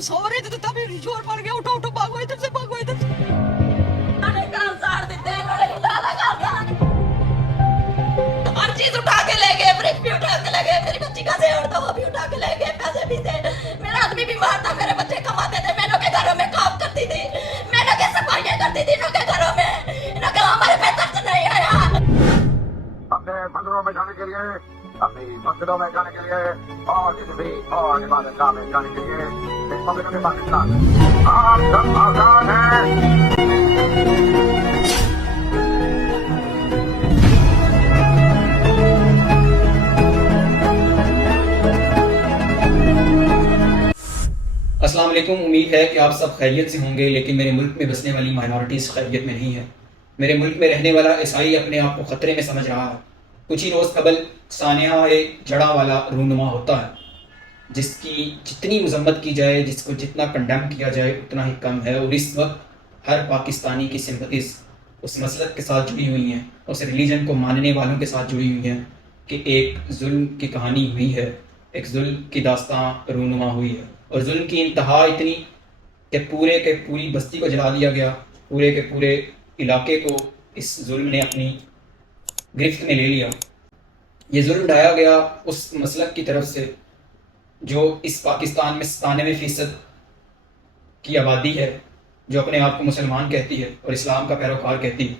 ہم سو رہے تھے تو تبھی زور پڑ گیا, اٹھو اٹھو بھاگو ادھر سے, بھاگو ادھر سے. ہر چیز اٹھا کے لے گئے, فریج بھی اٹھا کے لے گئے, میری بچی کا زیور تھا وہ بھی اٹھا کے لے گئے, پیسے بھی تھے, میرا آدمی بیمار تھا, میرے بچے کماتے تھے, میں لوگ کے گھروں میں کام کرتی تھی, میں لوگ کے صفائیاں کرتی تھی, لوگ کے گھروں میں, انہوں کا ہمارے پہ ترس نہیں آیا. اپنے مندروں میں جانے کے لیے, اپنی مسجدوں میں جانے کے لیے, اور کسی بھی اور عبادت گاہ میں جانے کے لیے ریپبلک پاکستان آپ سب آزاد ہیں. السلام علیکم. امید ہے کہ آپ سب خیریت سے ہوں گے, لیکن میرے ملک میں بسنے والی مائنورٹیز خیریت میں نہیں ہے. میرے ملک میں رہنے والا عیسائی اپنے آپ کو خطرے میں سمجھ رہا ہے. کچھ ہی روز قبل سانحہ جڑا والا رونما ہوتا ہے, جس کی جتنی مذمت کی جائے, جس کو جتنا کنڈیم کیا جائے اتنا ہی کم ہے. اور اس وقت ہر پاکستانی کی سمپتیز اس مسلک کے ساتھ جڑی ہوئی ہیں, اس ریلیجن کو ماننے والوں کے ساتھ جڑی ہوئی ہیں کہ ایک ظلم کی کہانی ہوئی ہے, ایک ظلم کی داستان رونما ہوئی ہے. اور ظلم کی انتہا اتنی کہ پورے کے پوری بستی کو جلا دیا گیا, پورے کے پورے علاقے کو اس ظلم نے اپنی گرفت میں لے لیا. یہ ظلم ڈھایا گیا اس مسلک کی طرف سے جو اس پاکستان میں 97% کی آبادی ہے, جو اپنے آپ کو مسلمان کہتی ہے اور اسلام کا پیروکار کہتی ہے.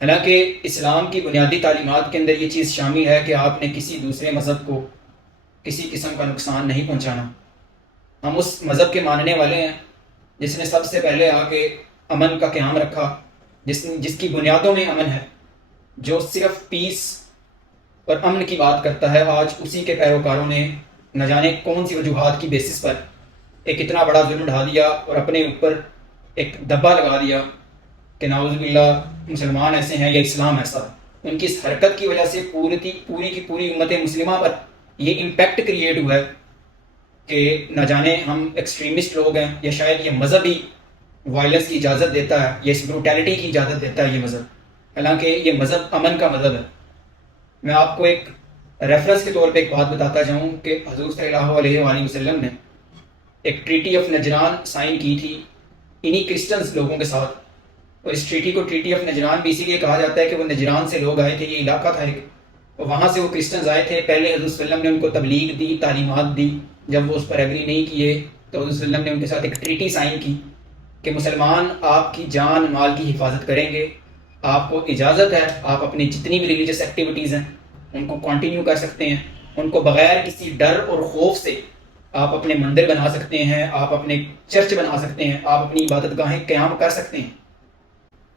حالانکہ اسلام کی بنیادی تعلیمات کے اندر یہ چیز شامل ہے کہ آپ نے کسی دوسرے مذہب کو کسی قسم کا نقصان نہیں پہنچانا. ہم اس مذہب کے ماننے والے ہیں جس نے سب سے پہلے آ کے امن کا قیام رکھا, جس کی بنیادوں میں امن ہے, جو صرف پیس اور امن کی بات کرتا ہے. آج اسی کے پیروکاروں نے نہ جانے کون سی وجوہات کی بیسس پر ایک اتنا بڑا ظلم ڈھا دیا اور اپنے اوپر ایک دبا لگا دیا کہ نعوذ باللہ مسلمان ایسے ہیں یا اسلام ایسا. ان کی اس حرکت کی وجہ سے پوری کی پوری امت مسلمہ پر یہ امپیکٹ کریٹ ہوا ہے کہ نہ جانے ہم ایکسٹریمسٹ لوگ ہیں, یا شاید یہ مذہب ہی وائلنس کی اجازت دیتا ہے, یا اس بروٹیلٹی کی اجازت دیتا ہے یہ مذہب, حالانکہ یہ مذہب امن کا مذہب ہے. میں آپ کو ایک ریفرنس کے طور پہ ایک بات بتاتا جاؤں کہ حضور صلی اللہ علیہ وآلہ وسلم نے ایک ٹریٹی آف نجران سائن کی تھی انہی کرسچنز لوگوں کے ساتھ. اور اس ٹریٹی کو ٹریٹی آف نجران بھی اسی لیے کہا جاتا ہے کہ وہ نجران سے لوگ آئے تھے, یہ علاقہ تھا ایک, اور وہاں سے وہ کرسچنز آئے تھے. پہلے حضور صلی اللہ علیہ وسلم نے ان کو تبلیغ دی, تعلیمات دی. جب وہ اس پر ایگری نہیں کیے تو حضور صلی اللہ علیہ وسلم نے ان کے ساتھ ایک ٹریٹی سائن کی کہ مسلمان آپ کی جان مال کی حفاظت کریں گے, آپ کو اجازت ہے آپ اپنی جتنی بھی ریلیجس ایکٹیویٹیز ہیں ان کو کنٹینیو کر سکتے ہیں, ان کو بغیر کسی ڈر اور خوف سے آپ اپنے مندر بنا سکتے ہیں, آپ اپنے چرچ بنا سکتے ہیں, آپ اپنی عبادت گاہیں قیام کر سکتے ہیں.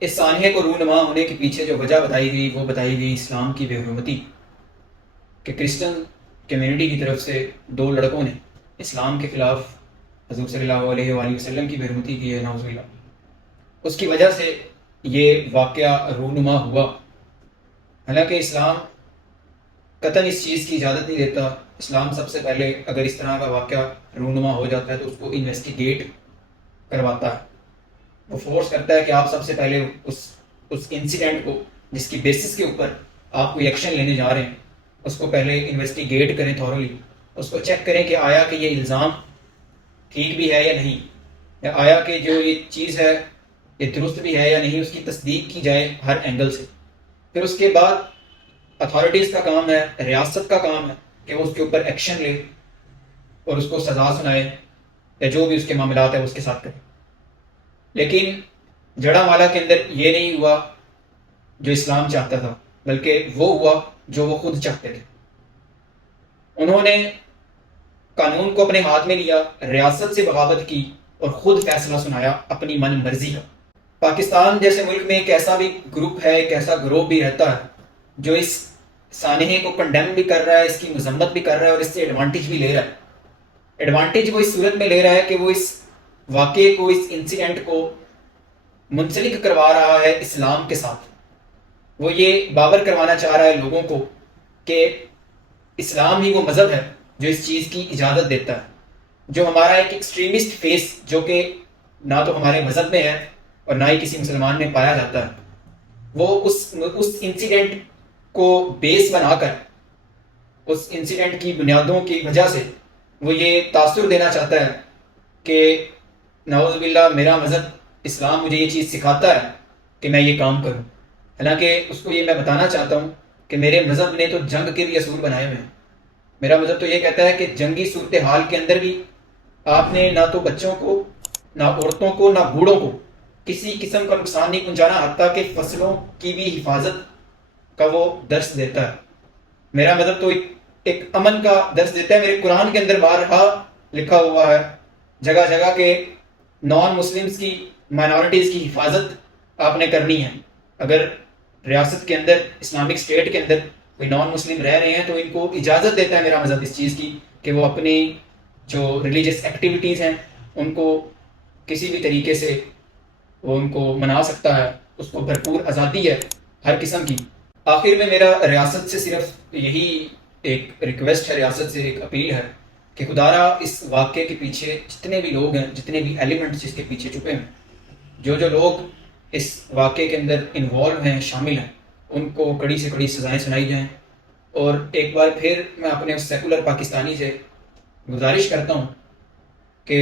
اس سانحے کو رونما ہونے کے پیچھے جو وجہ بتائی گئی وہ بتائی گئی اسلام کی بے حرمتی, کہ کرسچن کمیونٹی کی طرف سے 2 لڑکوں نے اسلام کے خلاف حضور صلی اللہ علیہ وآلہ وسلم کی بے حرمتی کی ہے, نعوذ باللہ. اس کی وجہ سے یہ واقعہ رونما ہوا. حالانکہ اسلام قطعاً اس چیز کی اجازت نہیں دیتا. اسلام سب سے پہلے اگر اس طرح کا واقعہ رونما ہو جاتا ہے تو اس کو انویسٹیگیٹ کرواتا ہے, وہ فورس کرتا ہے کہ آپ سب سے پہلے اس انسیڈنٹ کو جس کی بیسس کے اوپر آپ کوئی ایکشن لینے جا رہے ہیں اس کو پہلے انویسٹیگیٹ کریں تھورلی, اس کو چیک کریں کہ آیا کہ یہ الزام ٹھیک بھی ہے یا نہیں, یا آیا کہ جو یہ چیز ہے یہ درست بھی ہے یا نہیں, اس کی تصدیق کی جائے ہر اینگل سے. پھر اس کے بعد اتھارٹیز کا کام ہے, ریاست کا کام ہے کہ وہ اس کے اوپر ایکشن لے اور اس کو سزا سنائے, یا جو بھی اس کے معاملات ہیں اس کے ساتھ کرے. لیکن جڑا والا کے اندر یہ نہیں ہوا جو اسلام چاہتا تھا, بلکہ وہ ہوا جو وہ خود چاہتے تھے. انہوں نے قانون کو اپنے ہاتھ میں لیا, ریاست سے بغاوت کی اور خود فیصلہ سنایا اپنی من مرضی کا. پاکستان جیسے ملک میں ایک ایسا بھی گروپ ہے, ایک ایسا گروہ بھی رہتا ہے جو اس سانحے کو کنڈیم بھی کر رہا ہے, اس کی مذمت بھی کر رہا ہے اور اس سے ایڈوانٹیج بھی لے رہا ہے. ایڈوانٹیج وہ اس صورت میں لے رہا ہے کہ وہ اس واقعے کو, اس انسیڈنٹ کو منسلک کروا رہا ہے اسلام کے ساتھ. وہ یہ باور کروانا چاہ رہا ہے لوگوں کو کہ اسلام ہی وہ مذہب ہے جو اس چیز کی اجازت دیتا ہے. جو ہمارا ایک ایکسٹریمسٹ فیس جو کہ نہ تو ہمارے مذہب میں ہے اور نہ ہی کسی مسلمان میں پایا جاتا ہے, وہ اس انسیڈنٹ کو بیس بنا کر, اس انسیڈنٹ کی بنیادوں کی وجہ سے وہ یہ تاثر دینا چاہتا ہے کہ نعوذ باللہ میرا مذہب اسلام مجھے یہ چیز سکھاتا ہے کہ میں یہ کام کروں، حالانکہ اس کو یہ میں بتانا چاہتا ہوں کہ میرے مذہب نے تو جنگ کے بھی اصول بنائے ہوئے ہیں۔ میرا مذہب تو یہ کہتا ہے کہ جنگی صورتحال کے اندر بھی آپ نے نہ تو بچوں کو، نہ عورتوں کو، نہ بوڑھوں کو کسی قسم کا نقصان نہیں پہنچانا، حتیٰ کہ فصلوں کی بھی حفاظت کا وہ درس دیتا ہے۔ میرا مذہب تو ایک امن کا درس دیتا ہے۔ میرے قرآن کے اندر بارہا لکھا ہوا ہے جگہ جگہ کہ نان مسلمس کی، مائنورٹیز کی حفاظت آپ نے کرنی ہے۔ اگر ریاست کے اندر، اسلامک اسٹیٹ کے اندر کوئی نان مسلم رہ رہے ہیں تو ان کو اجازت دیتا ہے میرا مذہب اس چیز کی کہ وہ اپنی جو ریلیجس ایکٹیویٹیز ہیں ان کو کسی بھی طریقے سے وہ ان کو منا سکتا ہے، اس کو بھرپور آزادی ہے ہر قسم کی۔ آخر میں میرا ریاست سے صرف یہی ایک ریکویسٹ ہے، ریاست سے ایک اپیل ہے کہ خدا را اس واقعے کے پیچھے جتنے بھی لوگ ہیں، جتنے بھی ایلیمنٹس اس کے پیچھے چھپے ہیں، جو لوگ اس واقعے کے اندر انوالو ہیں، شامل ہیں، ان کو کڑی سے کڑی سزائیں سنائی جائیں۔ اور ایک بار پھر میں اپنے اس سیکولر پاکستانی سے گزارش کرتا ہوں کہ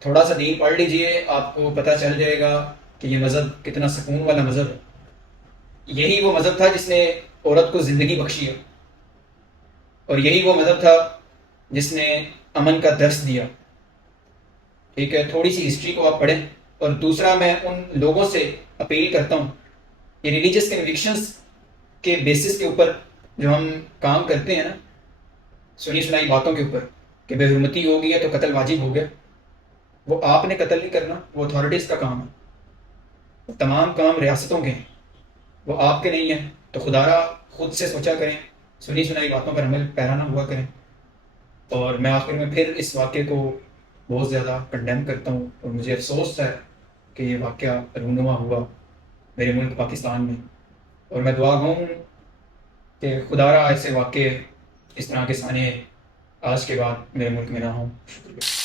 تھوڑا سا دین پڑھ لیجئے، آپ کو پتہ چل جائے گا کہ یہ مذہب کتنا سکون والا مذہب ہے۔ یہی وہ مذہب تھا جس نے عورت کو زندگی بخشی ہے، اور یہی وہ مذہب تھا جس نے امن کا درس دیا۔ ٹھیک ہے، تھوڑی سی ہسٹری کو آپ پڑھیں۔ اور دوسرا میں ان لوگوں سے اپیل کرتا ہوں، یہ ریلیجس کنوکشنز کے بیسس کے اوپر جو ہم کام کرتے ہیں نا، سنی سنائی باتوں کے اوپر کہ بے حرمتی ہو گئی ہے تو قتل واجب ہو گیا، وہ آپ نے قتل نہیں کرنا، وہ اتھارٹیز کا کام ہے، تمام کام ریاستوں کے ہیں، وہ آپ کے نہیں ہیں۔ تو خدا را خود سے سوچا کریں، سنی سنائی باتوں پر عمل پیرا نہ ہوا کریں۔ اور میں آخر میں پھر اس واقعے کو بہت زیادہ کنڈیم کرتا ہوں، اور مجھے افسوس ہے کہ یہ واقعہ رونما ہوا میرے ملک پاکستان میں، اور میں دعا گو ہوں کہ خدا را ایسے واقعے اس طرح کے سانے آج کے بعد میرے ملک میں نہ ہوں۔ شکریہ۔